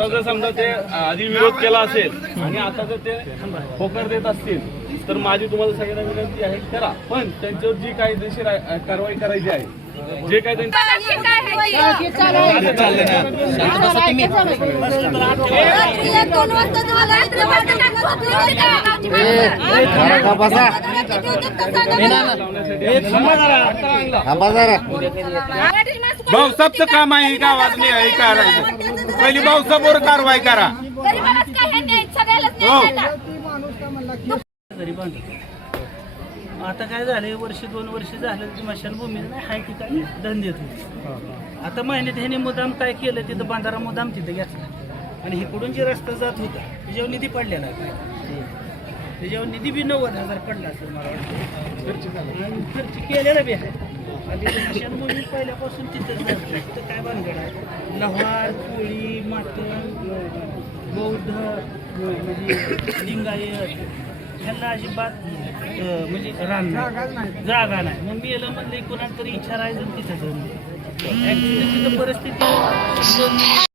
आता जर समजा ते आधी विरोध केला असेल आणि आता जर ते होकार देत असतील तर माझी तुम्हाला सगळ्यांना विनंती आहे करा, पण त्यांच्यावर जी कायदेशीर कारवाई करायची आहे, जे काय त्यांनी भाऊसाहेबचं काम आहे गावात नाही करायचं, पहिली भाऊसाहेबावर कारवाई करा. आता काय झालंय, वर्ष 2 वर्ष झालं स्मशानभूमी नाही हाय ठिकाणी दंड देत होती. आता महिन्यात ह्याने मुदाम काय केलं, तिथं बांधारा मुदाम तिथं घेतला आणि इकडून जे रस्ता जात होता त्याच्यावर निधी पडलेला आहे. त्याच्यावर निधी बी 90,000 पडला असेल मला वाटतं, खर्च केलेला बी आहे. आणि स्मशानभूमी पहिल्यापासून तिथंच जात, तिथं काय भानगड आहे, लहार कोळी मातंग बौद्ध म्हणजे लिंगायत ह्यांना अजिबात म्हणजे जागा नाही. मग मी याला म्हणलं कोणाला तरी इच्छा राहायचं तिथं जाऊन. ऍक्च्युली तिथं परिस्थिती